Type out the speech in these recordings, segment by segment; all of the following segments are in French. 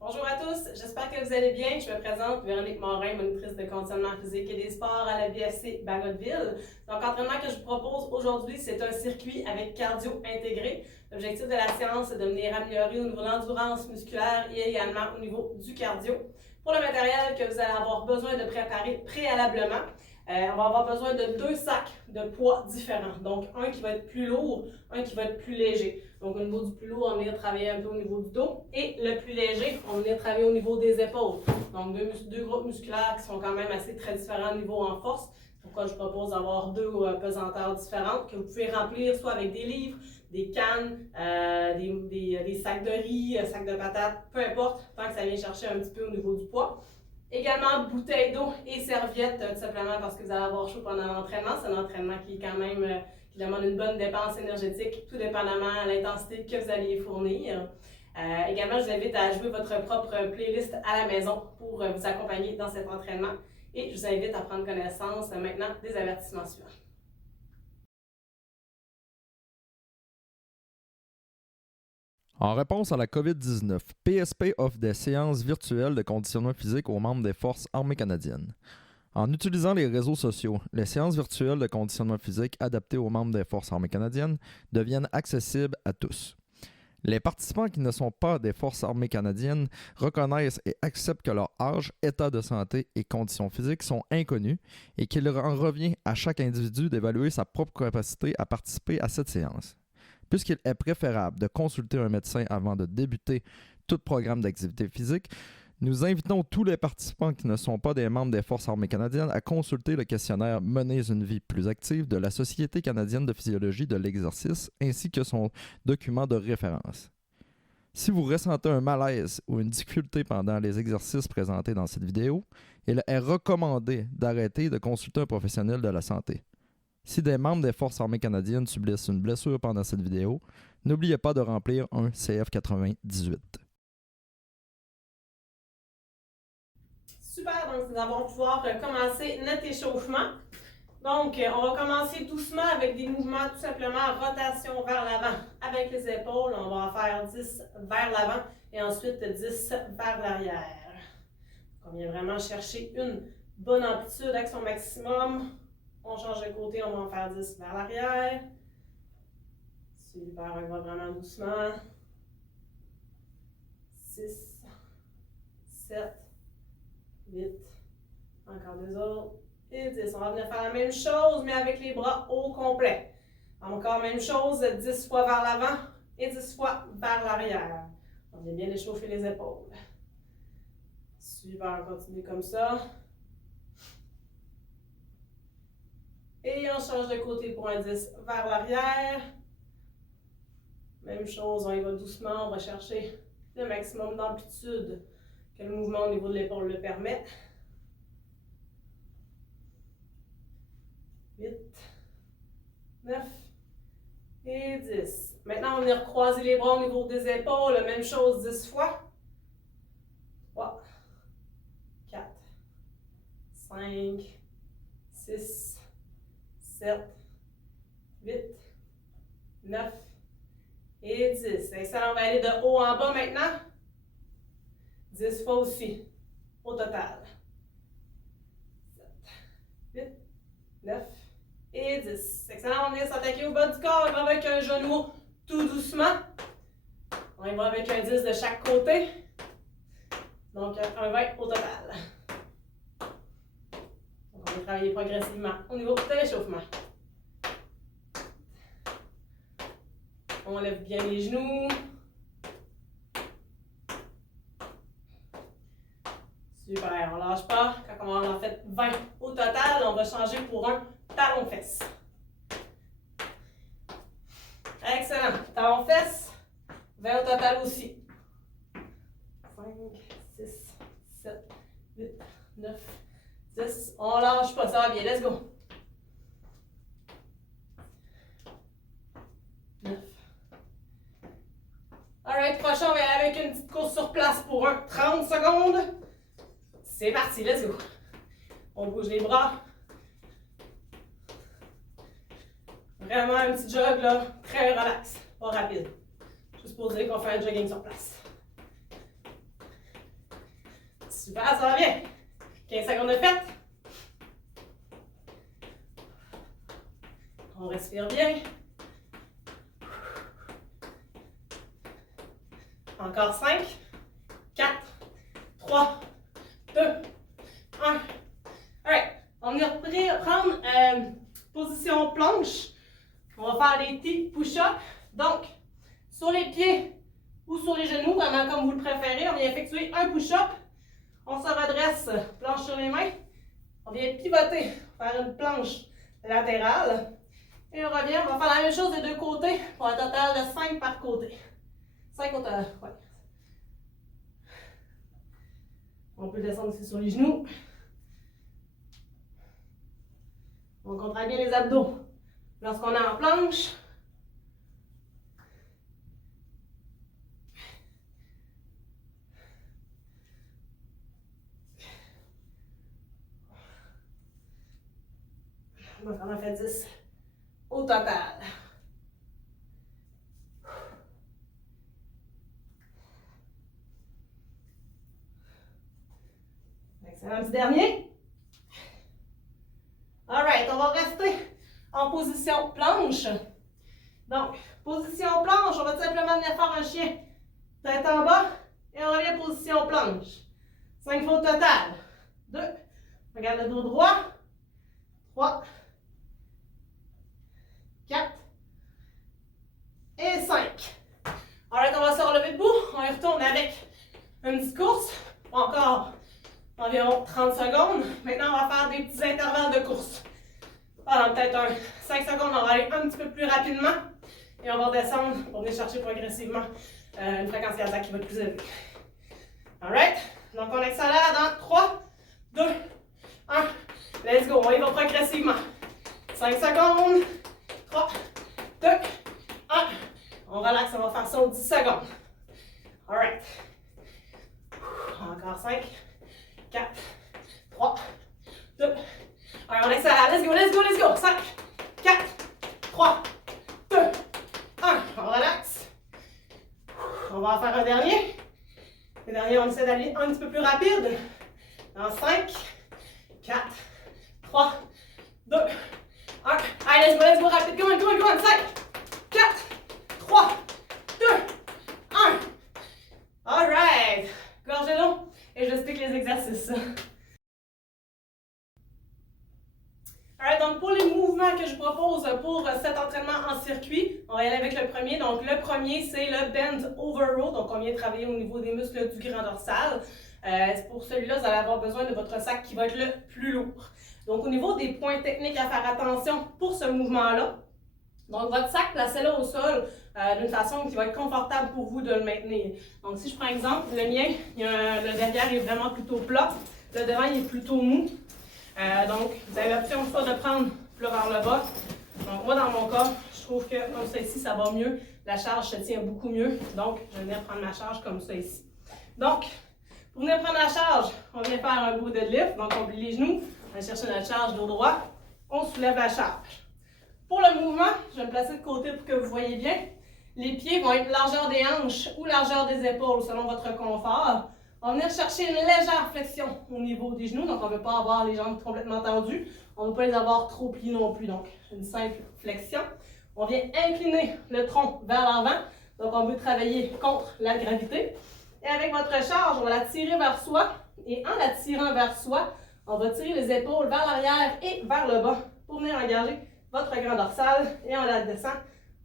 Bonjour à tous, j'espère que vous allez bien. Je me présente Véronique Morin, monitrice de conditionnement physique et des sports à la BFC Bagotville. Donc, l'entraînement que je vous propose aujourd'hui, c'est un circuit avec cardio intégré. L'objectif de la séance, c'est de venir améliorer au niveau de l'endurance musculaire et également au niveau du cardio. Pour le matériel que vous allez avoir besoin de préparer préalablement, on va avoir besoin de 2 sacs de poids différents. Donc, un qui va être plus lourd, un qui va être plus léger. Donc, au niveau du plus lourd, on va venir travailler un peu au niveau du dos. Et le plus léger, on va venir travailler au niveau des épaules. Donc, deux groupes musculaires qui sont quand même assez très différents au niveau en force. Pourquoi je propose d'avoir 2 pesanteurs différentes que vous pouvez remplir soit avec des livres, des cannes, des sacs de riz, sacs de patates, peu importe, tant que ça vient chercher un petit peu au niveau du poids. Également, bouteille d'eau et serviette, tout simplement parce que vous allez avoir chaud pendant l'entraînement. C'est un entraînement qui est quand même qui demande une bonne dépense énergétique, tout dépendamment à l'intensité que vous allez y fournir. Également, je vous invite à jouer votre propre playlist à la maison pour vous accompagner dans cet entraînement. Et je vous invite à prendre connaissance maintenant des avertissements suivants. En réponse à la COVID-19, PSP offre des séances virtuelles de conditionnement physique aux membres des Forces armées canadiennes. En utilisant les réseaux sociaux, les séances virtuelles de conditionnement physique adaptées aux membres des Forces armées canadiennes deviennent accessibles à tous. Les participants qui ne sont pas des Forces armées canadiennes reconnaissent et acceptent que leur âge, état de santé et conditions physiques sont inconnus et qu'il en revient à chaque individu d'évaluer sa propre capacité à participer à cette séance. Puisqu'il est préférable de consulter un médecin avant de débuter tout programme d'activité physique, nous invitons tous les participants qui ne sont pas des membres des Forces armées canadiennes à consulter le questionnaire Menez une vie plus active de la Société canadienne de physiologie de l'exercice ainsi que son document de référence. Si vous ressentez un malaise ou une difficulté pendant les exercices présentés dans cette vidéo, il est recommandé d'arrêter de consulter un professionnel de la santé. Si des membres des Forces armées canadiennes subissent une blessure pendant cette vidéo, n'oubliez pas de remplir un CF98. Super, donc nous allons pouvoir commencer notre échauffement. Donc, on va commencer doucement avec des mouvements tout simplement rotation vers l'avant avec les épaules. On va en faire 10 vers l'avant et ensuite 10 vers l'arrière. On vient vraiment chercher une bonne amplitude avec son maximum. On change de côté, on va en faire 10 vers l'arrière. Super, on va vraiment doucement. 6, 7, 8, encore 2 autres. Et 10. On va venir faire la même chose, mais avec les bras au complet. Encore même chose, 10 fois vers l'avant et 10 fois vers l'arrière. On vient bien échauffer les épaules. Super, on continue comme ça. Et on change de côté pour un 10 vers l'arrière. Même chose, on y va doucement, on va chercher le maximum d'amplitude que le mouvement au niveau de l'épaule le permet. 8, 9 et 10. Maintenant, on va venir croiser les bras au niveau des épaules. Même chose 10 fois. 3, 4, 5, 6, 7, 8, 9 et 10. Excellent, on va aller de haut en bas maintenant. 10 fois aussi, au total. 7, 8, 9 et 10. Excellent, on vient s'attaquer au bas du corps. On va avec un genou tout doucement. On y va avec un 10 de chaque côté. Donc, un 20 au total. Donc, on va travailler progressivement au niveau de l'échauffement. On lève bien les genoux. Super, on ne lâche pas. Quand on en fait 20 au total, on va changer pour un talon-fesse. Excellent. Talon-fesse, 20 au total aussi. 5, 6, 7, 8, 9, 10. On ne lâche pas, ça va bien. Let's go. 9. Alright, prochain, on va y aller avec une petite course sur place pour 30 secondes. C'est parti, let's go. On bouge les bras. Vraiment un petit jog là, très relax, pas rapide. Juste pour dire qu'on fait un jogging sur place. Super, ça va bien. 15 secondes de fête. On respire bien. Encore 5, 4, 3, 2, 1. Alright, on va venir prendre position planche. On va faire des petits push-ups. Donc, sur les pieds ou sur les genoux, vraiment comme vous le préférez, on vient effectuer un push-up. On se redresse, planche sur les mains. On vient pivoter, faire une planche latérale. Et on revient, on va faire la même chose des deux côtés pour un total de 5 par côté. 5 au total, ouais. On peut descendre aussi sur les genoux. On contracte bien les abdos. Lorsqu'on est en planche, donc on en fait 10 au total. Excellent, petit dernier. Alright, on va rester en position planche. Donc, position planche, on va tout simplement venir faire un chien. Tête en bas et on revient position planche. 5 fois au total. 2. Regarde le dos droit. 3. 4. Et 5. Alright, on va se relever debout. On y retourne avec une petite course. Encore environ 30 secondes. Maintenant, on va faire des petits intervalles de course. Pendant peut-être 5 secondes, on va aller un petit peu plus rapidement. Et on va descendre pour venir chercher progressivement une fréquence cardiaque qui va être plus élevée. Alright? Donc, on accélère dans 3, 2, 1. Let's go. On y va progressivement. 5 secondes. 3, 2, 1. On relaxe, on va faire ça aux 10 secondes. Alright. Encore 5, 4, 3, 2. Alright, on accélère. Let's go, let's go, let's go. 5, 4, 3, 2, 1. On relaxe. On va en faire un dernier. Le dernier, on essaie d'aller un petit peu plus rapide. Dans 5, 4, 3, 2, 1. Allez, let's go, rapide. Come on, come on, come on. 5, 4, 3, 2, 1. Alright. Gorgée d'eau. Et je vous explique les exercices. Alright, donc pour les mouvements que je propose pour cet entraînement en circuit, on va y aller avec le premier. Donc le premier, c'est le bend over row. Donc on vient travailler au niveau des muscles du grand dorsal. Pour celui-là, vous allez avoir besoin de votre sac qui va être le plus lourd. Donc au niveau des points techniques à faire attention pour ce mouvement-là, donc votre sac, placez-le au sol d'une façon qui va être confortable pour vous de le maintenir. Donc si je prends exemple, le mien, le derrière est vraiment plutôt plat, le devant il est plutôt mou. Donc vous avez l'option soit de prendre plat vers le bas. Donc moi dans mon cas, je trouve que comme ça ici, ça va mieux. La charge se tient beaucoup mieux. Donc je vais venir prendre ma charge comme ça ici. Donc pour venir prendre la charge, on vient faire un beau deadlift. Donc on plie les genoux, on va chercher notre charge dos droit, on soulève la charge. Pour le mouvement, je vais me placer de côté pour que vous voyez bien. Les pieds vont être largeur des hanches ou largeur des épaules selon votre confort. On va venir chercher une légère flexion au niveau des genoux, donc on ne veut pas avoir les jambes complètement tendues. On ne veut pas les avoir trop pliées non plus, donc une simple flexion. On vient incliner le tronc vers l'avant, donc on veut travailler contre la gravité. Et avec votre charge, on va la tirer vers soi. Et en la tirant vers soi, on va tirer les épaules vers l'arrière et vers le bas pour venir engager votre grand dorsal. Et on la descend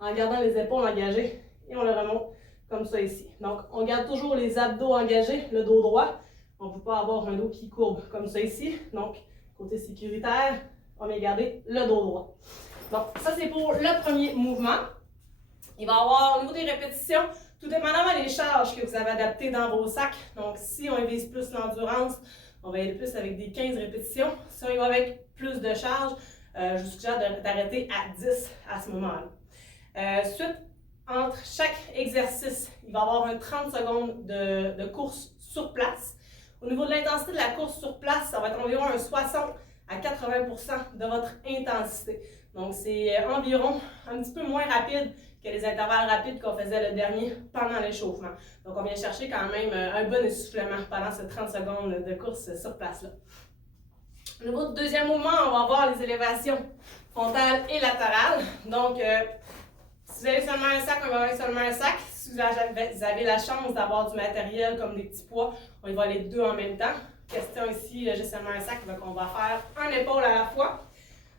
en gardant les épaules engagées et on le remonte comme ça ici. Donc, on garde toujours les abdos engagés, le dos droit. On ne peut pas avoir un dos qui courbe comme ça ici. Donc, côté sécuritaire, on vient garder le dos droit. Donc, ça c'est pour le premier mouvement. Il va y avoir au niveau des répétitions, tout dépendamment des charges que vous avez adaptées dans vos sacs. Donc, si on vise plus l'endurance, on va aller plus avec des 15 répétitions. Si on y va avec plus de charges, je vous suggère d'arrêter à 10 à ce moment-là. Suite, entre chaque exercice, il va y avoir un 30 secondes de course sur place. Au niveau de l'intensité de la course sur place, ça va être environ un 60 à 80% de votre intensité. Donc, c'est environ un petit peu moins rapide que les intervalles rapides qu'on faisait le dernier pendant l'échauffement. Donc, on vient chercher quand même un bon essoufflement pendant ces 30 secondes de course sur place-là. Au niveau du deuxième mouvement, on va voir les élévations frontales et latérales. Donc, si vous avez seulement un sac, on va avoir seulement un sac. Si vous avez la chance d'avoir du matériel comme des petits poids, on y va les deux en même temps. Question ici, j'ai seulement un sac, donc on va faire un épaule à la fois.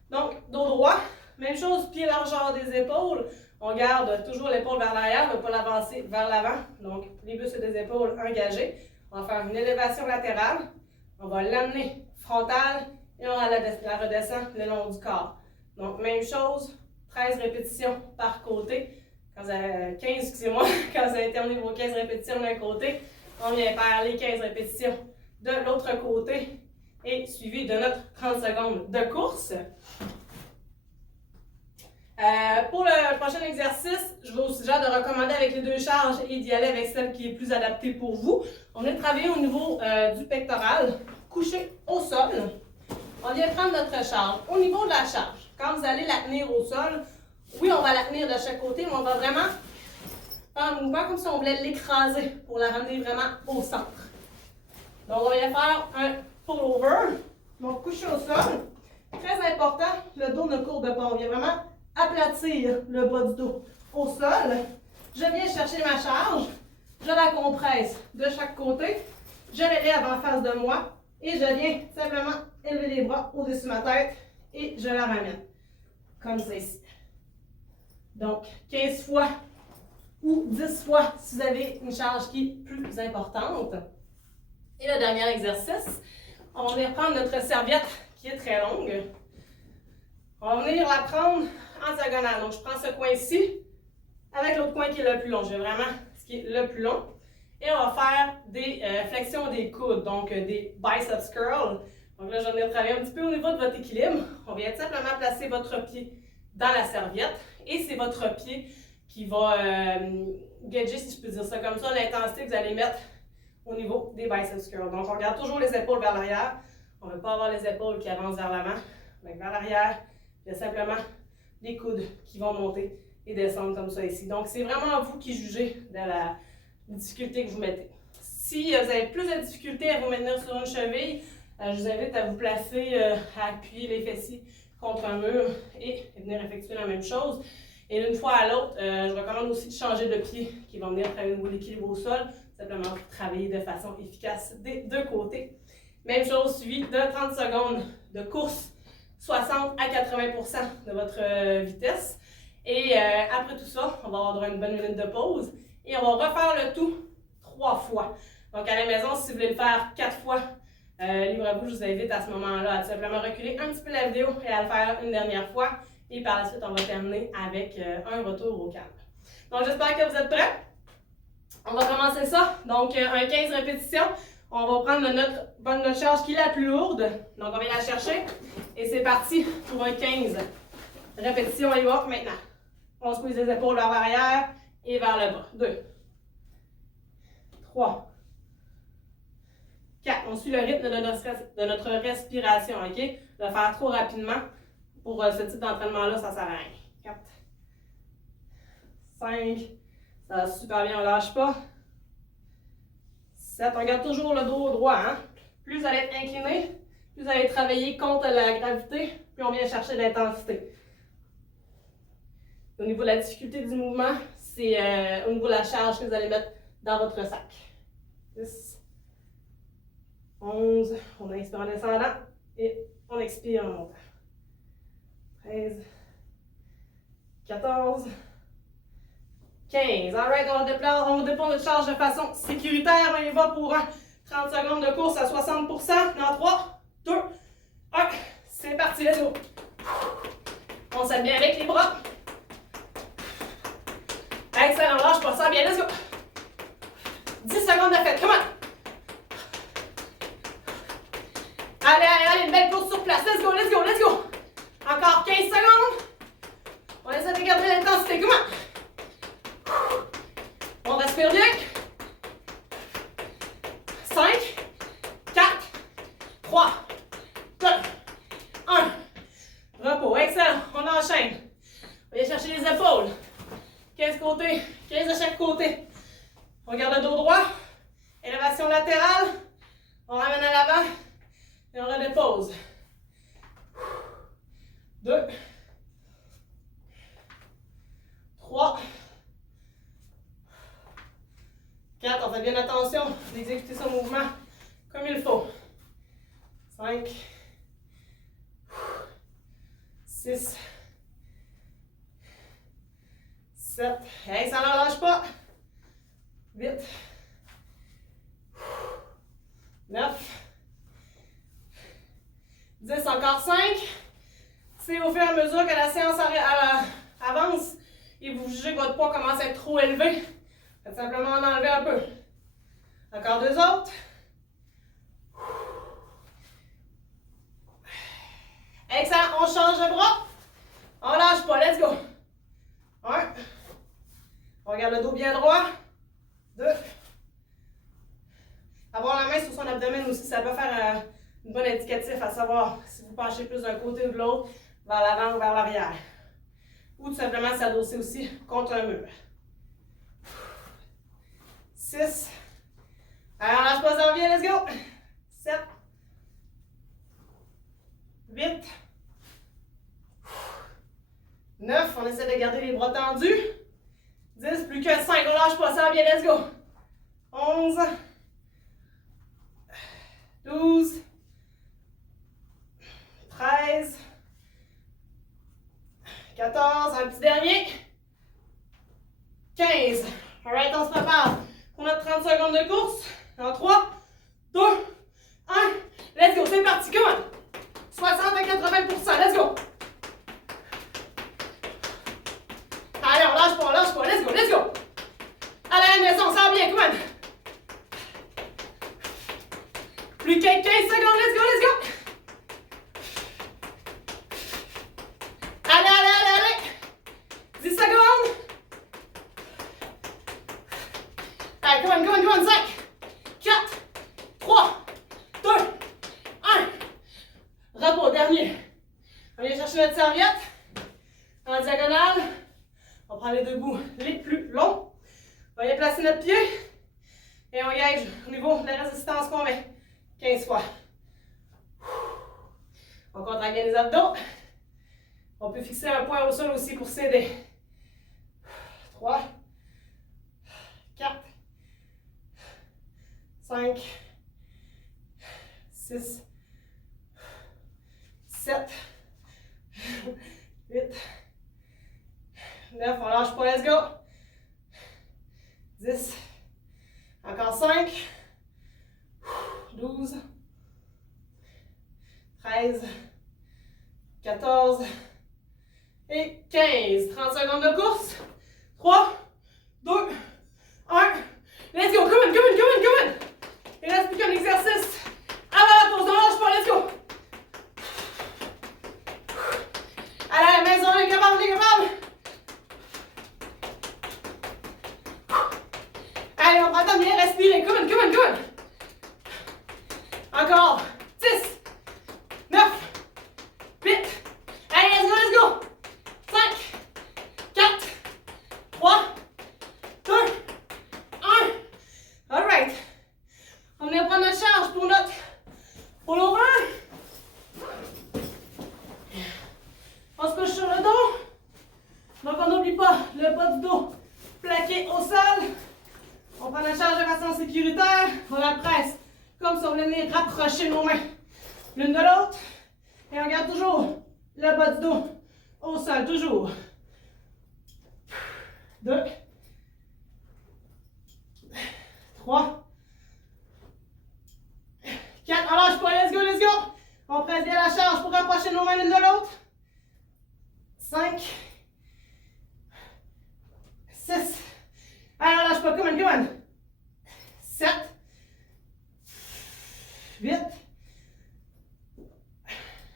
Donc, dos droit, même chose, pied largeur des épaules. On garde toujours l'épaule vers l'arrière, on ne va pas l'avancer vers l'avant. Donc, les bustes des épaules engagés. On va faire une élévation latérale. On va l'amener frontale et on la redescend le long du corps. Donc, même chose, 13 répétitions par côté. Quand vous avez 15, excusez-moi, quand vous avez terminé vos 15 répétitions d'un côté, on vient faire les 15 répétitions de l'autre côté et suivi de notre 30 secondes de course. Pour le prochain exercice, je vous suggère de recommander avec les deux charges et d'y aller avec celle qui est plus adaptée pour vous. On vient de travailler au niveau du pectoral, couché au sol. On vient prendre notre charge. Au niveau de la charge, quand vous allez la tenir au sol, oui, on va la tenir de chaque côté, mais on va vraiment faire un mouvement comme si on voulait l'écraser pour la ramener vraiment au centre. Donc, on vient faire un pull-over, donc couché au sol. Très important, le dos ne courbe pas. On vient vraiment aplatir le bas du dos au sol. Je viens chercher ma charge, je la compresse de chaque côté, je l'élève en face de moi et je viens simplement élever les bras au-dessus de ma tête et je la ramène. Comme ça ici. Donc, 15 fois ou 10 fois si vous avez une charge qui est plus importante. Et le dernier exercice, on va venir prendre notre serviette qui est très longue. On va venir la prendre en diagonale. Donc, je prends ce coin-ci avec l'autre coin qui est le plus long. Je vais vraiment ce qui est le plus long. Et on va faire des flexions des coudes, donc des biceps curls. Donc là, je vais venir travailler un petit peu au niveau de votre équilibre. On vient simplement placer votre pied dans la serviette. Et c'est votre pied qui va gager, si je peux dire ça comme ça, l'intensité que vous allez mettre au niveau des biceps curls. Donc, on garde toujours les épaules vers l'arrière. On ne veut pas avoir les épaules qui avancent vers l'avant. Donc, vers l'arrière, il y a simplement les coudes qui vont monter et descendre comme ça ici. Donc, c'est vraiment vous qui jugez de la difficulté que vous mettez. Si vous avez plus de difficulté à vous maintenir sur une cheville, je vous invite à vous placer, à appuyer les fessiers contre un mur et venir effectuer la même chose. Et d'une fois à l'autre, je recommande aussi de changer de pied qui va venir travailler au niveau de l'équilibre au sol, simplement pour travailler de façon efficace des deux côtés. Même chose, suivi de 30 secondes de course, 60 à 80% de votre vitesse. Et après tout ça, on va avoir une bonne minute de pause et on va refaire le tout 3 fois. Donc à la maison, si vous voulez le faire 4 fois, libre à vous, je vous invite à ce moment-là à simplement reculer un petit peu la vidéo et à le faire une dernière fois. Et par la suite, on va terminer avec un retour au calme. Donc j'espère que vous êtes prêts. On va commencer ça. Donc un 15 répétitions. On va prendre notre charge qui est la plus lourde. Donc on vient la chercher. Et c'est parti pour un 15 répétitions. On y va maintenant. On squeeze les épaules vers l'arrière et vers le bas. 2, 3, 4. On suit le rythme de notre respiration. OK? De le faire trop rapidement. Pour ce type d'entraînement-là, ça ne sert à rien. 4, 5, ça va super bien, on ne lâche pas. 7, on garde toujours le dos droit. Hein? Plus vous allez être incliné, plus vous allez travailler contre la gravité, puis on vient chercher de l'intensité. Au niveau de la difficulté du mouvement, c'est au niveau de la charge que vous allez mettre dans votre sac. 10, 11, on inspire en descendant et on expire en montant. 13, 14, 15. Alright, on dépend notre charge de façon sécuritaire. On y va pour 30 secondes de course à 60%. Dans 3, 2, 1. C'est parti, let's go. On s'aide bien avec les bras. Excellent, lâche pas ça. Bien, let's go. 10 secondes de fête, come on. Allez, une belle course sur place. Let's go, let's go, let's go. Encore 15 secondes. On essaie de garder l'intensité. Comment? On respire bien. 5, 4, 3, 2, 1. Repos. Excellent. On enchaîne. On va aller chercher les épaules. côtés, 15 de chaque côté. On garde le dos droit, élévation latérale, on ramène à l'avant et on redépose. 2, 3, 4, on fait bien attention d'exécuter ce mouvement comme il faut. 5, 6, 7, hey, ça ne relâche pas. 8, 9, 10, encore 5. C'est au fur et à mesure que la séance avance et vous jugez que votre poids commence à être trop élevé, faites simplement en enlever un peu. Encore 2 autres. Excellent, on change de bras. On lâche pas, let's go. 1. On regarde le dos bien droit. 2. Avoir la main sur son abdomen aussi, ça peut faire une bonne indicatif à savoir si vous penchez plus d'un côté ou de l'autre, vers l'avant ou vers l'arrière. Ou tout simplement s'adosser aussi contre un mur. 6. Alors, lâche pas, ça revient, let's go. 7. 8. 9. On essaie de garder les bras tendus. 10. Plus que 5. On lâche pas, ça revient, let's go. 11. 12. 13. 14. Un petit dernier. 15. Alright, on se prépare pour notre 30 secondes de course. En 3, 2, 1. Let's go, c'est parti, come on. 60 à 80%, let's go. Allez, on lâche pas, let's go, let's go. Allez à la maison, ça va bien, come on. Plus que 15 secondes, let's go, let's go. Allez, allez, allez, allez. 10 secondes. Allez, come on, come on, come on. 5, 4, 3, 2, 1. Repos, dernier. On vient chercher notre serviette. En diagonale. On prend les deux bouts les plus longs. On vient placer notre pied. Et on gage au niveau de la résistance qu'on met. 15 fois. On contracte bien les abdos. On peut fixer un point au sol aussi pour s'aider. 3, 4, 5, 6, 7, 8, 9, on lâche pas, let's go. 10, encore 5, 12, 13, 14 et 15. 30 secondes de course. 3, 2, 1. Let's go, come on, come on, come on, come on. Il reste plus qu'un exercice. Avant la pause, on lâche pas, let's go. Allez, à la maison, on est capable, on est capable. Allez, on prend le temps de bien respirer. Come on, come on, come on. Encore. 10, 9, 8. Allez, let's go, let's go. 5, 4, 3, 2, 1. All right. On vient prendre notre charge pour notre pullover. On se couche sur le dos. Donc, on n'oublie pas le bas du dos plaqué au sol. On prend notre charge de façon sécuritaire. On la presse comme si on venait rapprocher nos mains l'une de l'autre. Et on garde toujours le bas du dos au sol, toujours. 2, 3, 4, on lâche pas, let's go, let's go. On presse bien la charge pour rapprocher nos mains l'une de l'autre. 5, 6, allez, on lâche pas, come on, come on. 7, 8,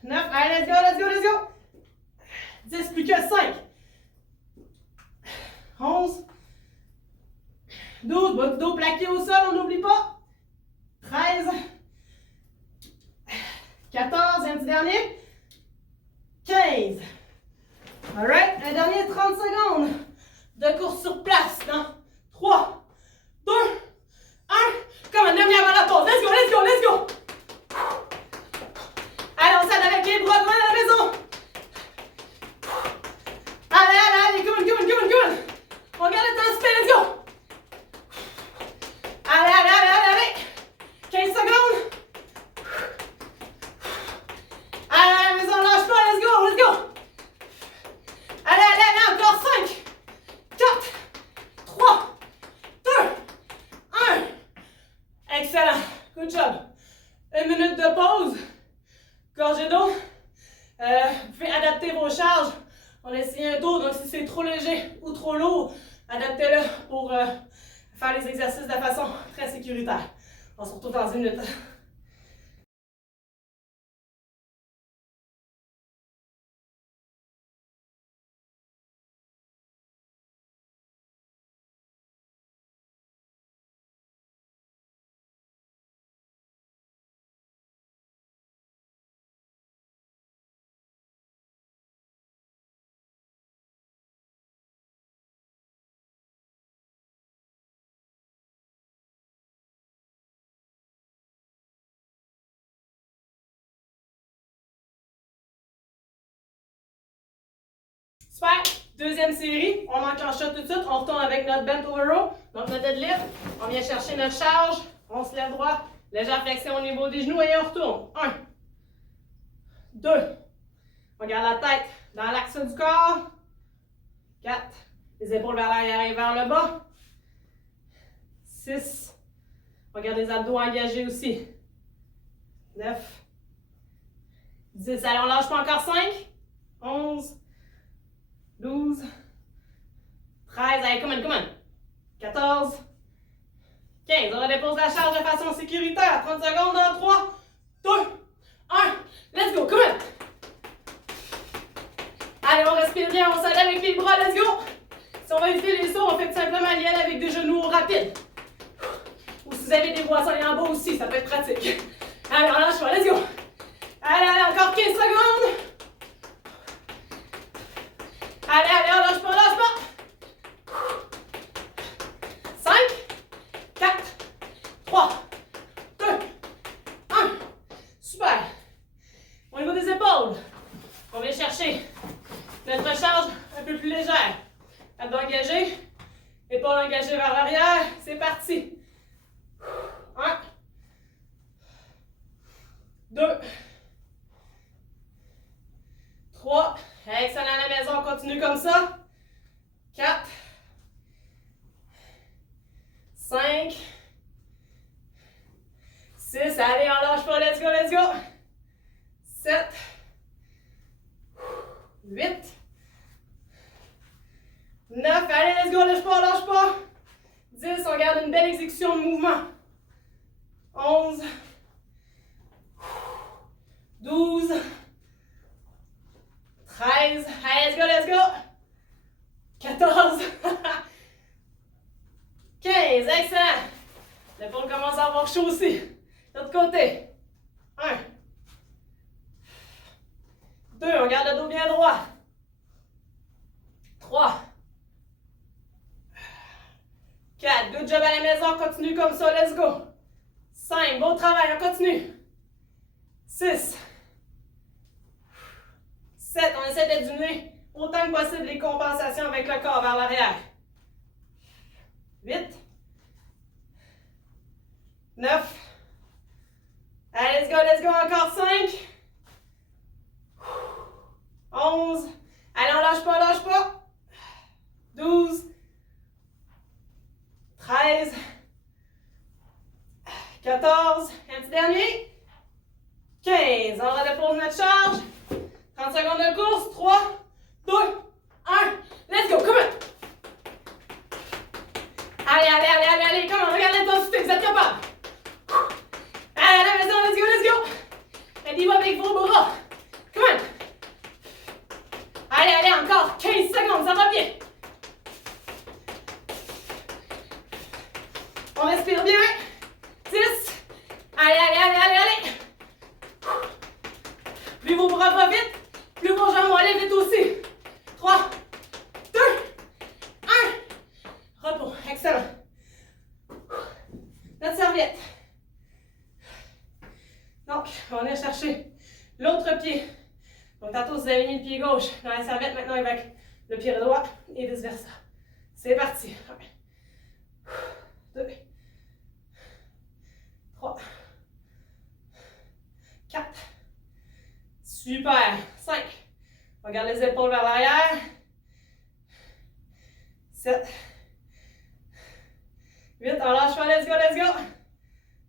9, allez, let's go, let's go, let's go. 10, plus que 5. 11, 12, bas du dos plaqué au sol, on n'oublie pas. 13, 14, un petit dernier. 15. Alright, un dernier 30 secondes de course sur place dans 3, 2, 1. Comme un demi avant la pause. Let's go, let's go, let's go. Allez, on s'aide avec les bras loin à la maison. Allez, allez, allez, come on, come on, come on, come on. On garde l'intensité, let's go. Allez, allez, allez, allez, allez. 15 secondes. Allez, à la maison, lâche pas, let's go, let's go. Allez, allez, allez, encore 5, 4, 3, 2, 1. Excellent. Good job. 1 minute de pause. Gorgée d'eau. Vous pouvez adapter vos charges. On a essayé un tour, donc si c'est trop léger ou trop lourd, adaptez-le pour faire les exercices de façon très sécuritaire. On se retrouve dans 1 minute. Super! Deuxième série, on enclenche ça tout de suite. On retourne avec notre bent over row, donc notre deadlift. On vient chercher notre charge, on se lève droit, légère flexion au niveau des genoux et on retourne. 1, 2, on garde la tête dans l'axe du corps. 4, les épaules vers l'arrière et vers le bas. 6, on garde les abdos engagés aussi. 9, 10, allez, on lâche pas encore. 5, 11, 12, 13, allez, come on. 14, 15, on redépose la charge de façon sécuritaire. 30 secondes dans 3, 2, 1, let's go, come on. Allez, on respire bien, on s'aide avec les bras, let's go. Si on va éviter les sauts, on fait tout simplement y aller avec des genoux rapides. Ou si vous avez des boissons en bas aussi, ça peut être pratique. Allez, on lâche pas, let's go. Allez, allez, encore 15 secondes. Allez, allez, on lâche pas. 5, 4, 3, 2, 1. Super. Au niveau des épaules, on vient chercher notre charge un peu plus légère. Abdos engagés, épaules engagées vers l'arrière. C'est parti. 1, 2, 3. Excellent à la maison, on continue comme ça. 4, 5, 6, allez, on lâche pas, let's go, let's go. 7, 8, 9, allez, let's go, lâche pas. 10, on garde une belle exécution de mouvement. 11, 12, 13, allez, let's go. 14, 15, excellent. L'épaule commence à avoir chaud aussi. De l'autre côté. 1, 2, on garde le dos bien droit. 3, 4, good job à la maison, on continue comme ça, let's go. 5, beau travail, on continue. 6, 7, on essaie de diminuer autant que possible les compensations avec le corps vers l'arrière. 8, 9, allez, let's go, encore 5, 11, allez, on lâche pas. 12, 13, 14, un petit dernier, 15, on redépose notre charge, 30 secondes de course, 3, 2, 1, let's go, come on! Allez, come on, regarde l'intensité, vous êtes capable! Allez, à la maison, let's go! Aidez-vous avec vos bras, come on! Allez, encore 15 secondes, ça va bien! On respire bien. 10. Allez. Plus vos bras vont vite, plus vos jambes vont aller vite aussi. 3, 2, 1. serviette. Donc, on va venir chercher l'autre pied. Donc, tantôt, vous avez mis le pied gauche dans la serviette, maintenant avec le pied droit et vice-versa. C'est parti. 1, 2, 3, 4. Super. 5. On regarde les épaules vers l'arrière. 7. 8. On lâche pas. Let's go, let's go.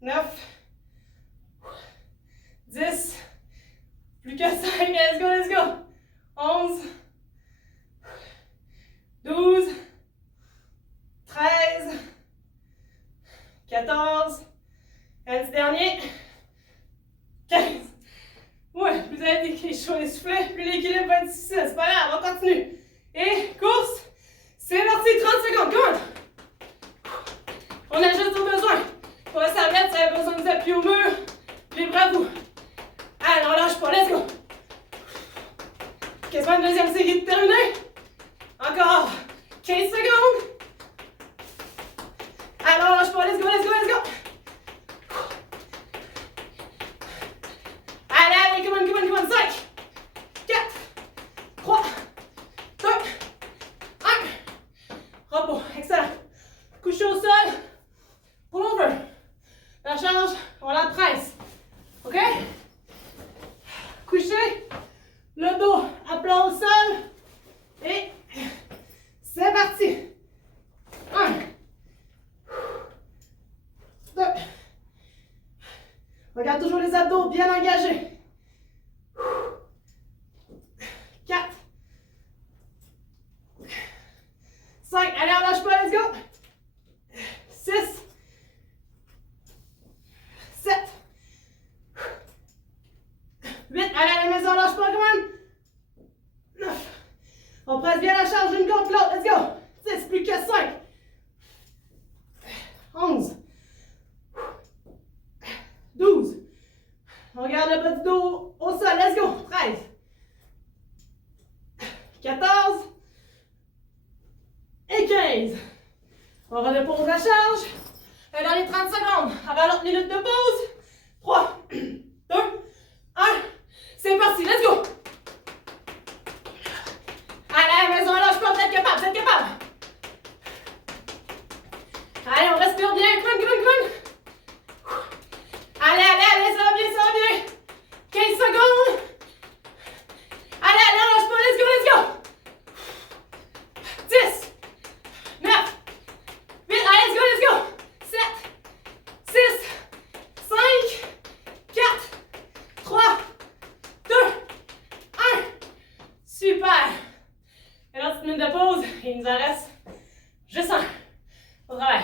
9. 10. Plus que 5. Let's go, let's go. 11. 12. 13. 14. Un petit dernier. 15. Ouais, plus vous avez été chaud et soufflé, plus l'équilibre va être difficile. C'est pas grave, on continue. Et course. C'est parti, 30 secondes. Come on. On a juste besoin. Pour la serviette, ça a besoin de vous appuyer au mur. Les bras à vous. Allez, on lâche pas. Let's go. Quasiment une deuxième série de terminée. Encore 15 secondes. Allez, on lâche pas. Let's go, let's go, let's go. Allez, come on. 5, 4, 3, 2, 1. Repos, excellent. Couché au sol. Pull over. La charge, on la presse. OK? Couché. Le dos à plat au sol. Et c'est parti. 1, 2. Regarde toujours les abdos bien engagés. 4. 5. Allez, on lâche pas, let's go. 6. 7. 8. Allez, à la maison, on lâche pas, come on. 9. On presse bien la charge l'une contre l'autre, let's go. 10. Plus que 5. 11. 12. On regarde le bas du dos au sol. Let's go. 13. 14. Et 15. On redépose la charge. Dans les 30 secondes. Avant l'autre minute de pause. 3, 2, 1. C'est parti. Let's go. Allez, à la maison, lâche pas. Vous êtes capable. Vous êtes capable. Allez, on respire bien. Come on. Allez, ça va bien. 15 secondes. Allez, on lâche pas, let's go. 10, 9, 8, allez, let's go. 7, 6, 5, 4, 3, 2, 1. Super. Une autre petite minute de pause. Il nous en reste juste un. Au travail.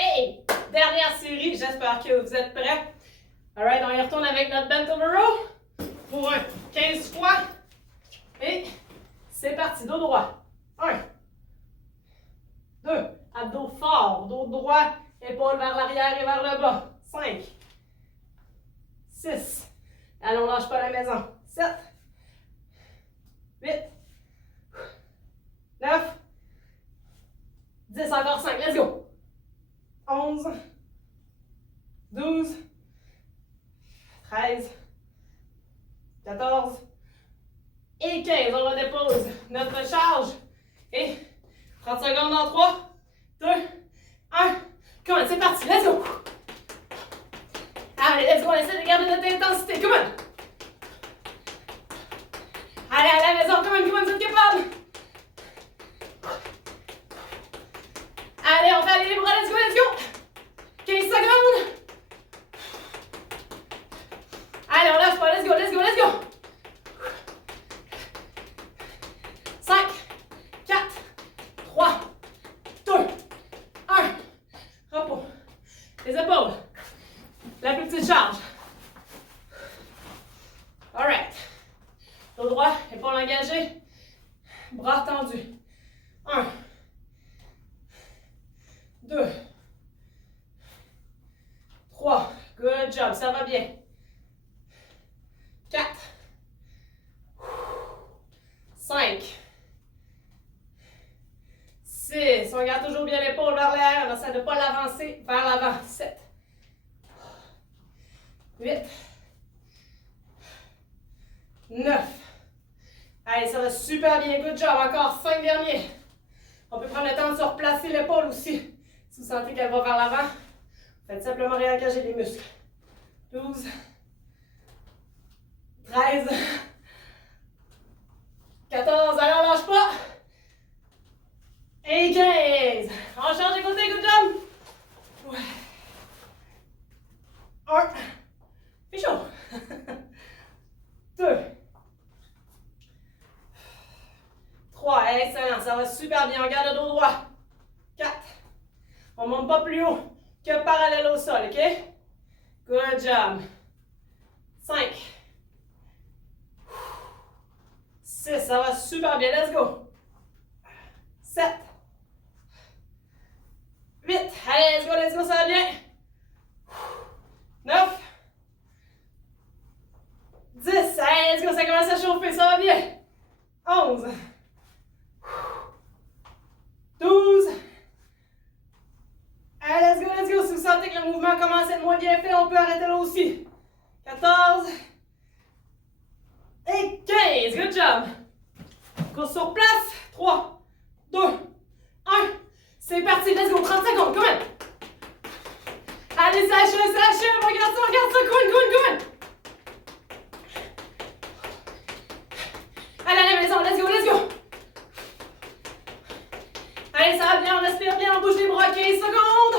Hey! Dernière série, j'espère que vous êtes prêts. Alright, on y retourne avec notre bent over row pour un 15 fois. Et c'est parti, dos droit. 1, 2, abdos fort, dos droit, épaules vers l'arrière et vers le bas. 5, 6, allez, on lâche pas la maison. 7, 8, 9, 10, encore 5, let's go. 11, 12, 13, 14 et 15. On redépose notre charge. Et 30 secondes dans 3, 2, 1. Comment? C'est parti, let's go! cette intensité. Come on! Allez, à la maison, come on, vous êtes capable! Allez, on fait aller les bras, let's go! 15 secondes! Allez, on lâche pas, let's go! 5, 4, 3, 2, 1. Repos. Les épaules. La plus petite charge. Alright. Dos droit, épaules engagées. Bras tendus. 1, 2, 3. Good job, ça va bien. 4, 5, 6. On garde toujours bien l'épaule vers l'arrière. On essaie de ne pas l'avancer vers l'avant. 7, 8, 9. Allez, ça va super bien. Good job. Encore 5 derniers. On peut prendre le temps de se replacer l'épaule aussi. Si vous sentez qu'elle va vers l'avant, faites simplement réengager les muscles. 12, 13, 14. Allez, on lâche pas. Et 15. On change de côté. Good job. Ouais. 1. Fais chaud. 2. 3. Excellent. Ça va super bien. On garde le dos droit. 4. On ne monte pas plus haut que parallèle au sol. OK? Good job. 5. 6. Ça va super bien. Let's go. 7. 8. Allez, let's go. Ça va bien. 9. 10. Allez, let's go. Ça commence à chauffer. Ça va bien. 11. 12. Allez, let's go. Si vous sentez que le mouvement commence à être moins bien fait, on peut arrêter là aussi. 14. Et 15. Good job. Course sur place. 3, 2, 1. C'est parti. Let's go. 30 secondes. Come on. Allez, ça achève. Regarde ça. Come on. Allez, à la maison. Let's go. Allez, ça va bien. On respire bien. On bouge les bras. 15 secondes.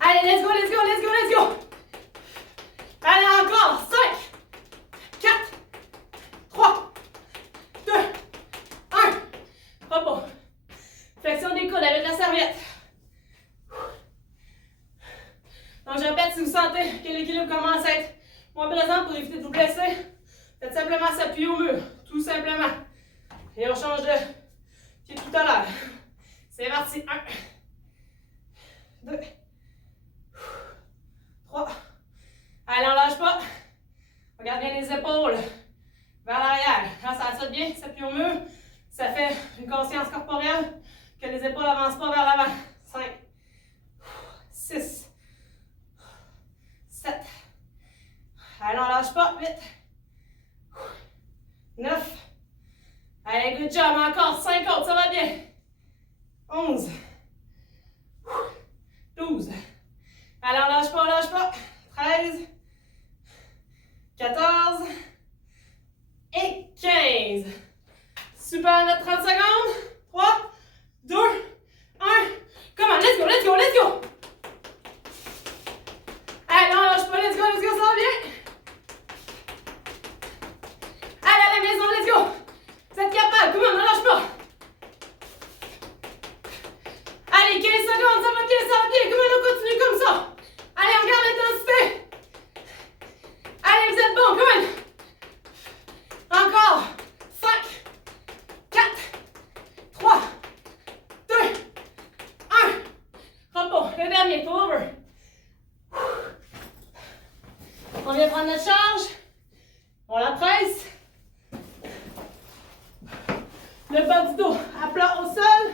Allez, let's go. Allez, encore. 5, 4, 3, 2, 1. Repos. Flexion des coudes avec la serviette. Donc, je répète, si vous sentez que l'équilibre commence à être moins présent pour éviter de vous blesser, faites simplement s'appuyer au mur. Tout simplement. Et on change de pied tout à l'heure. C'est parti. 1, 2, 3. Allez, on lâche pas. Regarde bien les épaules vers l'arrière. Quand ça saute bien, s'appuie au mur. Ça fait une conscience corporelle que les épaules n'avancent pas vers l'avant. 5, 6, 7. Allez, on lâche pas. 8, 9. Allez, good job. Encore 5 autres. Ça va bien. 11, 12. Allez, on lâche pas. 13, 14 et 15. Super, notre 30 secondes. 3, 2, 1. Come on, let's go. Allez, on lâche pas. Let's go, ça va bien. Allez, à la maison, let's go. Vous êtes capable. Come on, on lâche pas. Allez, 15 secondes, ça va bien. Come on, on continue comme ça. Allez, on garde l'intensité. Allez, vous êtes bons, come on. Encore. 5, 4, 3, 2, 1. Repos, le dernier, pull over. On vient prendre notre charge. On la presse. Le bas du dos à plat au sol.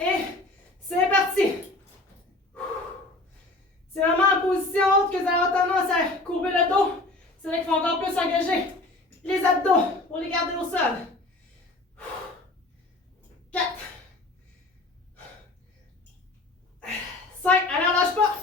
Et c'est parti. C'est vraiment en position haute que vous allez avoir tendance à courber le dos. C'est vrai qu'il faut encore plus engager les abdos pour les garder au sol. 4, 5, allez, on lâche pas.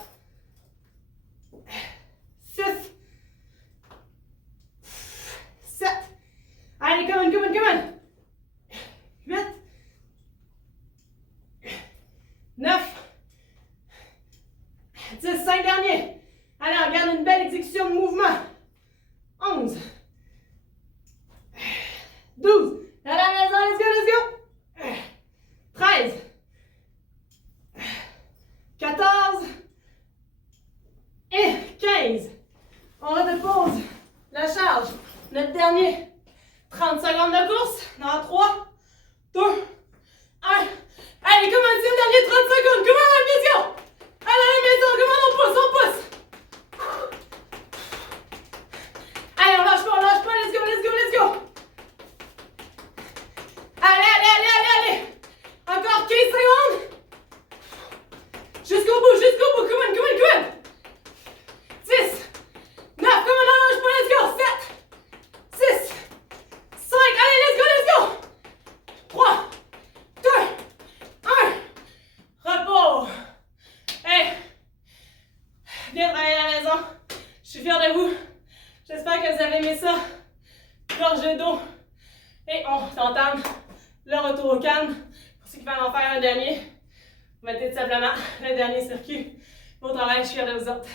calme. Pour ceux qui veulent en faire un dernier, vous mettez tout simplement le dernier circuit. Bon travail, je suis fière de vous autres.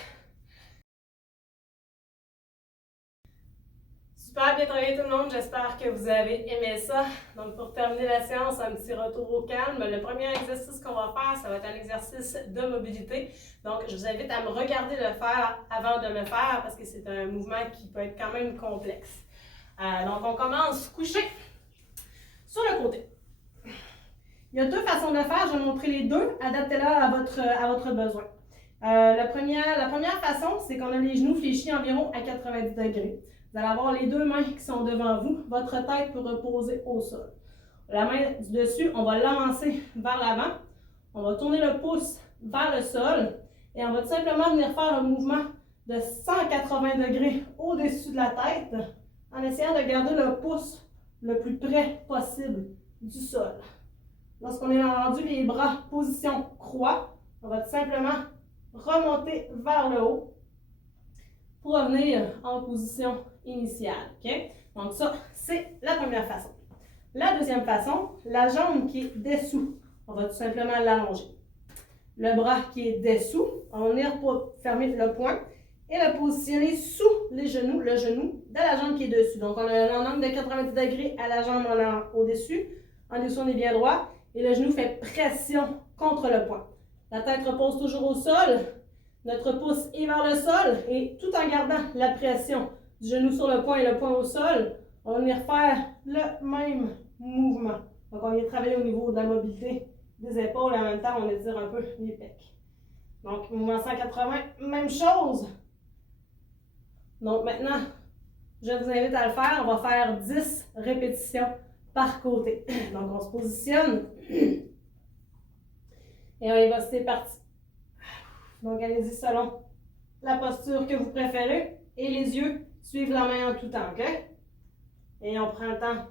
Super bien travaillé tout le monde, j'espère que vous avez aimé ça. Donc pour terminer la séance, un petit retour au calme. Le premier exercice qu'on va faire, ça va être un exercice de mobilité. Donc je vous invite à me regarder le faire avant de le faire parce que c'est un mouvement qui peut être quand même complexe. Donc on commence couché sur le côté. Il y a deux façons de le faire, je vais vous montrer les deux, adaptez-la à votre besoin. La première façon, c'est qu'on a les genoux fléchis environ à 90 degrés. Vous allez avoir les deux mains qui sont devant vous. Votre tête peut reposer au sol. La main du dessus, on va l'avancer vers l'avant. On va tourner le pouce vers le sol. Et on va tout simplement venir faire un mouvement de 180 degrés au-dessus de la tête en essayant de garder le pouce le plus près possible du sol. Lorsqu'on est rendu les bras position croix, on va tout simplement remonter vers le haut pour revenir en position initiale. Okay? Donc ça, c'est la première façon. La deuxième façon, la jambe qui est dessous, on va tout simplement l'allonger. Le bras qui est dessous, on va venir pour fermer le poing et le positionner sous les genoux, le genou de la jambe qui est dessus. Donc on a un angle de 90 degrés à la jambe au-dessus. En dessous, on est bien droit et le genou fait pression contre le poing. La tête repose toujours au sol. Notre pouce est vers le sol et tout en gardant la pression du genou sur le poing et le poing au sol, on va venir faire le même mouvement. Donc, on vient travailler au niveau de la mobilité des épaules et en même temps, on étire un peu les pecs. Donc, mouvement 180, même chose. Donc, maintenant, je vous invite à le faire. On va faire 10 répétitions par côté. Donc, on se positionne et on y va, c'est parti. Donc, allez-y selon la posture que vous préférez et les yeux suivent la main en tout temps, OK? Et on prend le temps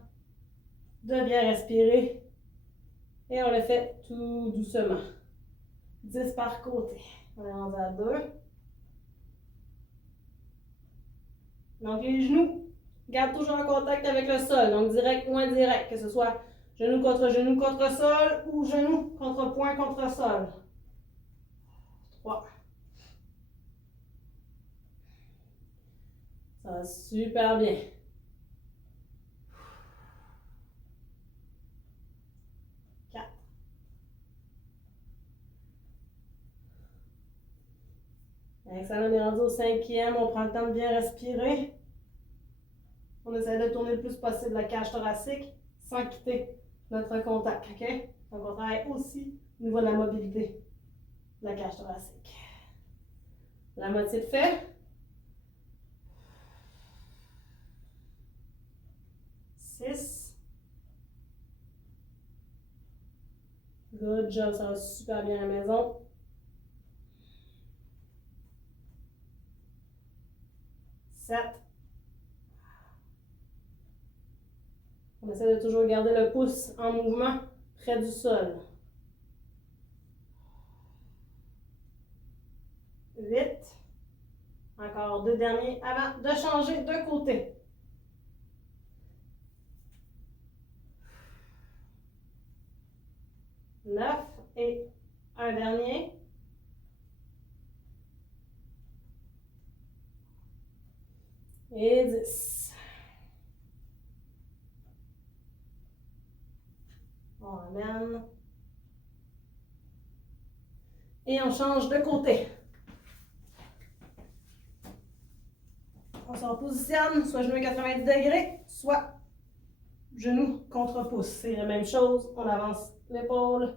de bien respirer et on le fait tout doucement. 10 par côté. On est rendu à 2. Donc, les genoux gardent toujours un contact avec le sol, donc direct ou indirect, que ce soit genou contre sol ou genou contre poing contre sol. 3. Ça va super bien. 4. Excellent, on est rendu au 5e, on prend le temps de bien respirer. On essaie de tourner le plus possible la cage thoracique sans quitter notre contact, OK? Donc on travaille aussi au niveau de la mobilité de la cage thoracique. La moitié de fait. 6. Good job, ça va super bien à la maison. 7. On essaie de toujours garder le pouce en mouvement près du sol. 8. Encore 2 derniers avant de changer de côté. 9 et un dernier. Et 10. On ramène. Et on change de côté. On se repositionne, soit genou à 90 degrés, soit genou contre pouce. C'est la même chose, on avance l'épaule.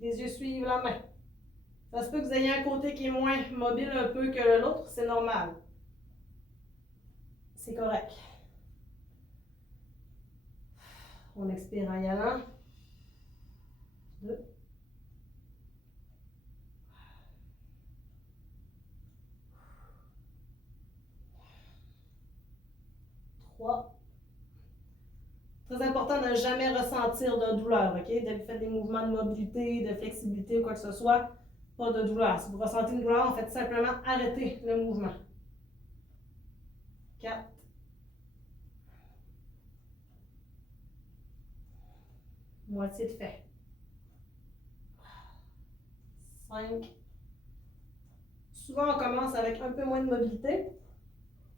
Les yeux suivent la main. Ça se peut que vous ayez un côté qui est moins mobile un peu que l'autre, c'est normal. C'est correct. On expire en y allant. 2. 3. Très important de ne jamais ressentir de douleur, OK? Dès que vous faites des mouvements de mobilité, de flexibilité ou quoi que ce soit, pas de douleur. Si vous ressentez une douleur, en fait simplement arrêter le mouvement. 4. Moitié de fait. 5. Souvent, on commence avec un peu moins de mobilité.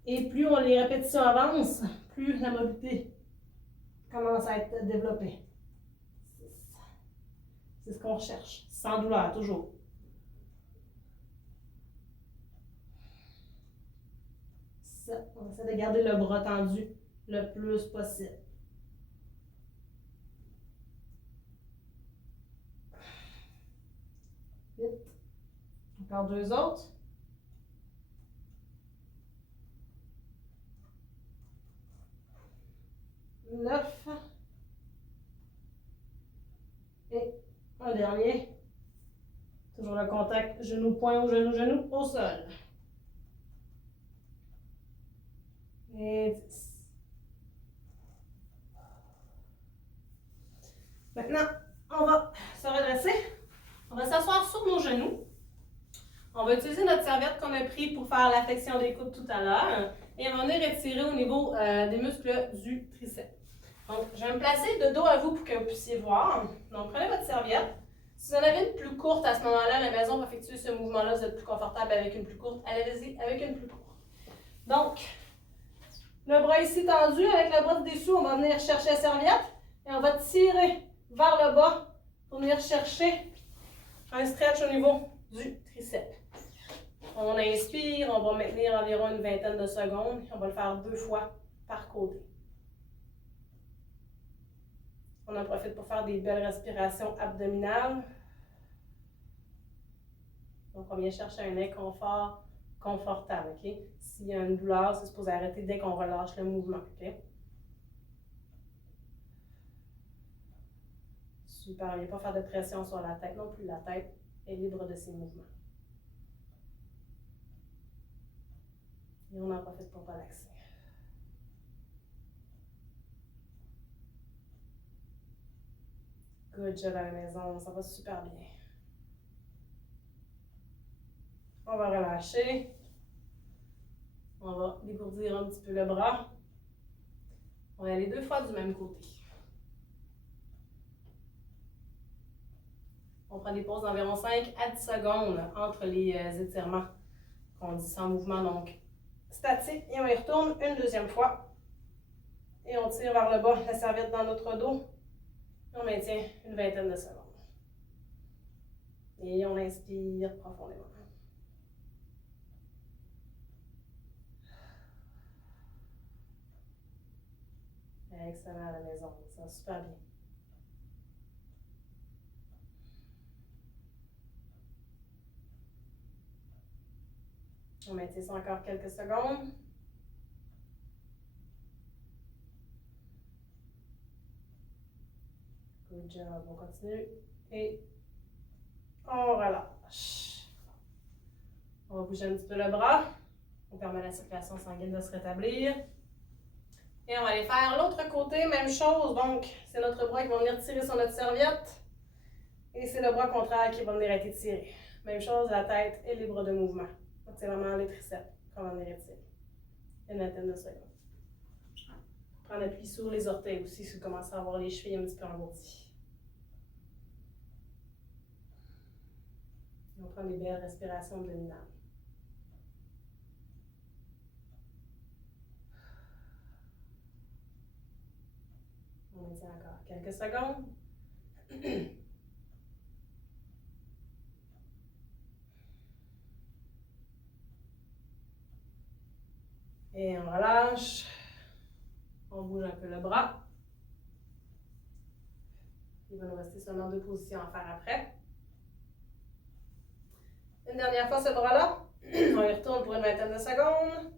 Et plus les répétitions avancent, plus la mobilité commence à être développée. 6. C'est ce qu'on recherche. Sans douleur, toujours. 7. On essaie de garder le bras tendu le plus possible. 8. Encore 2 autres. 9. Et un dernier. Toujours le contact genou-point au genou-genou au sol. Et 10. Maintenant, on va se redresser. On va s'asseoir sur nos genoux. On va utiliser notre serviette qu'on a prise pour faire la flexion des coudes tout à l'heure. Et on va venir étirer au niveau des muscles du triceps. Donc, je vais me placer de dos à vous pour que vous puissiez voir. Donc, prenez votre serviette. Si vous en avez une plus courte, à ce moment-là, la maison va effectuer ce mouvement-là. Vous êtes plus confortable avec une plus courte. Allez-y avec une plus courte. Donc, le bras ici tendu, avec le bras dessous, on va venir chercher la serviette. Et on va tirer vers le bas pour venir chercher un stretch au niveau du triceps. On inspire, on va maintenir environ une vingtaine de secondes. On va le faire 2 fois par côté. On en profite pour faire des belles respirations abdominales. Donc, on vient chercher un inconfort confortable, OK? S'il y a une douleur, c'est supposé arrêter dès qu'on relâche le mouvement, OK? Super, il n'y a pas faire de pression sur la tête non plus. La tête est libre de ses mouvements. Et on en profite pour relaxer. Good job à la maison, ça va super bien. On va relâcher. On va dégourdir un petit peu le bras. On va aller 2 fois du même côté. On prend des pauses d'environ 5 à 10 secondes entre les étirements qu'on dit sans mouvement, donc statique. Et on y retourne une deuxième fois. Et on tire vers le bas la serviette dans notre dos. Et on maintient une vingtaine de secondes. Et on inspire profondément. Excellent à la maison, ça va super bien. On maintient ça encore quelques secondes. Good job, on continue. Et on relâche. On va bouger un petit peu le bras. On permet à la circulation sanguine de se rétablir. Et on va aller faire l'autre côté, même chose. Donc, c'est notre bras qui va venir tirer sur notre serviette. Et c'est le bras contraire qui va venir être étiré. Même chose, la tête est libre de mouvement. Donc, c'est vraiment les triceps qu'on va venir étirer. Une vingtaine de secondes. Prendre appui sur les orteils aussi si vous commencez à avoir les chevilles un petit peu engourdies. On prend des belles respirations abdominales. On maintient encore quelques secondes. Et on relâche. On bouge un peu le bras. Il va nous rester seulement 2 positions à faire après. Une dernière fois ce bras-là. On y retourne pour une vingtaine de secondes.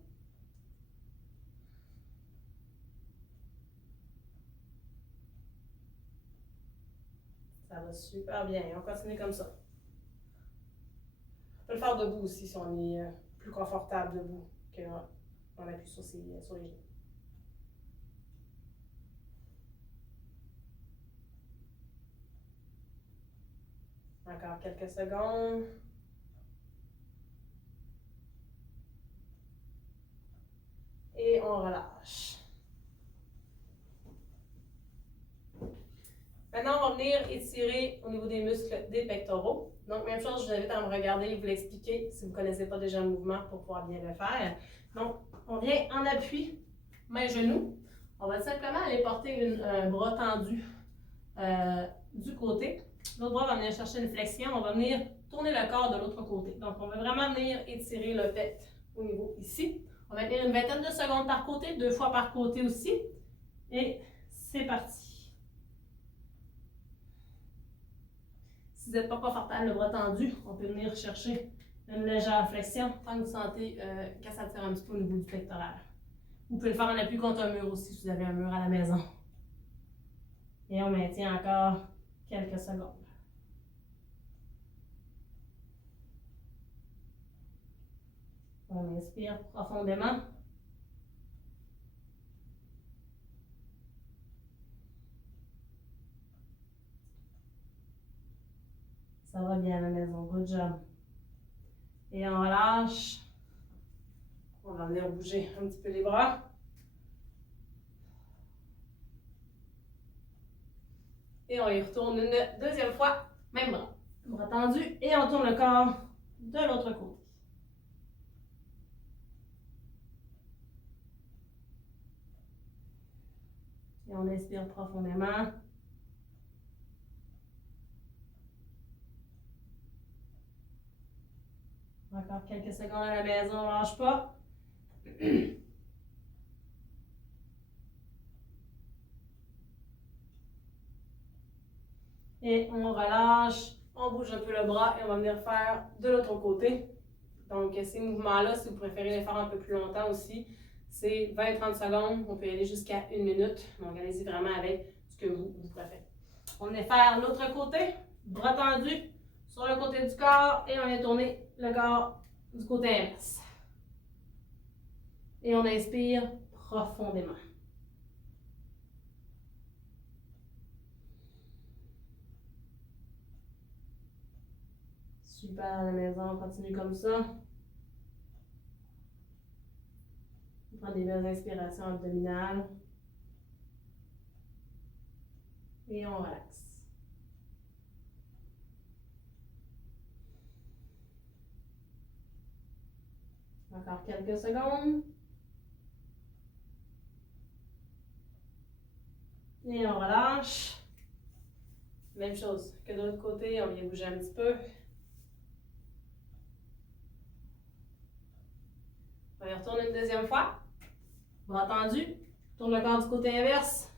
Ça va super bien. On continue comme ça. On peut le faire debout aussi si on est plus confortable debout qu'on appuie sur les genoux. Encore quelques secondes. Et on relâche. Maintenant, on va venir étirer au niveau des muscles des pectoraux. Donc, même chose, je vous invite à me regarder et vous l'expliquer si vous ne connaissez pas déjà le mouvement pour pouvoir bien le faire. Donc, on vient en appui, main-genou. On va simplement aller porter un bras tendu du côté. L'autre bras va venir chercher une flexion. On va venir tourner le corps de l'autre côté. Donc, on va vraiment venir étirer le pec au niveau ici. On va maintenir une vingtaine de secondes par côté, 2 fois par côté aussi. Et c'est parti. Si vous n'êtes pas confortable, le bras tendu, on peut venir chercher une légère flexion tant que vous sentez que ça tire un petit peu au niveau du pectoral. Vous pouvez le faire en appui contre un mur aussi si vous avez un mur à la maison. Et on maintient encore quelques secondes. On inspire profondément. Ça va bien à la maison, good job. Et on relâche. On va venir bouger un petit peu les bras. Et on y retourne une deuxième fois, même bras. Bras tendu et on tourne le corps de l'autre côté. Et on inspire profondément. Encore quelques secondes à la maison, on ne lâche pas. Et on relâche, on bouge un peu le bras et on va venir faire de l'autre côté. Donc ces mouvements-là, si vous préférez les faire un peu plus longtemps aussi, c'est 20-30 secondes, on peut y aller jusqu'à 1 minute. Donc allez-y vraiment avec ce que vous préférez. On vient faire l'autre côté, bras tendus sur le côté du corps et on vient tourner le corps du côté inverse. Et on inspire profondément. Super à la maison, on continue comme ça. On prend des belles inspirations abdominales. Et on relaxe. Encore quelques secondes. Et on relâche. Même chose que de l'autre côté, on vient bouger un petit peu. On y retourne une deuxième fois. Bras tendu. Tourne le corps du côté inverse.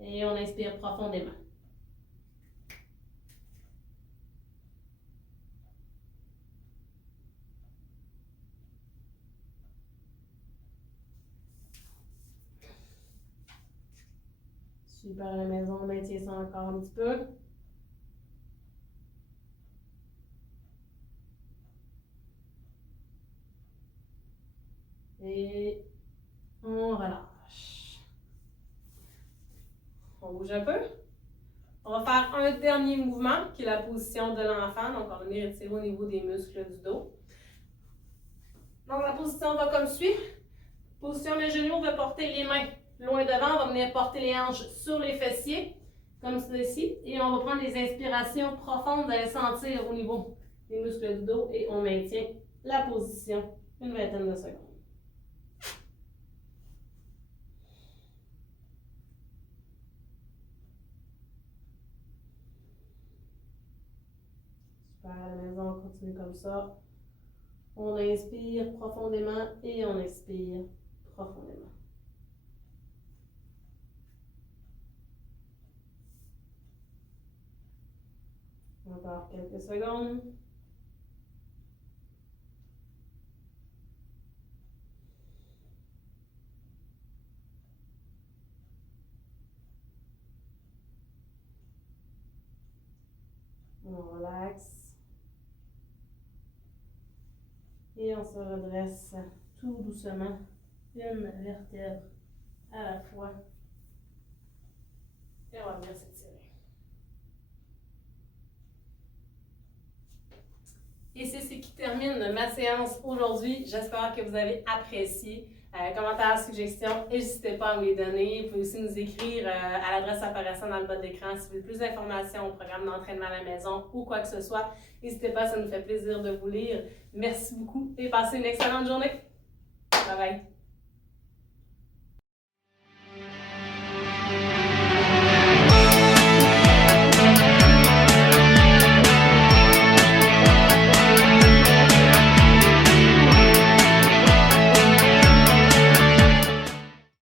Et on inspire profondément. Super à la maison, on maintient ça encore un petit peu. Et on relâche. On bouge un peu. On va faire un dernier mouvement qui est la position de l'enfant. Donc, on va venir étirer au niveau des muscles du dos. Donc, la position va comme suit. Position mes genoux, on va porter les mains loin devant. On va venir porter les hanches sur les fessiers, comme ceci. Et on va prendre des inspirations profondes. Vous allez sentir au niveau des muscles du dos. Et on maintient la position une vingtaine de secondes. Super, à la maison, on continue comme ça. On inspire profondément et on expire profondément. Encore quelques secondes. On relaxe. Et on se redresse tout doucement, une vertèbre à la fois. Et on va venir s'étirer. Et c'est ce qui termine ma séance aujourd'hui. J'espère que vous avez apprécié. Commentaires, suggestions, n'hésitez pas à me les donner. Vous pouvez aussi nous écrire à l'adresse apparaissant dans le bas de l'écran si vous voulez plus d'informations au programme d'entraînement à la maison ou quoi que ce soit. N'hésitez pas, ça nous fait plaisir de vous lire. Merci beaucoup et passez une excellente journée. Bye bye.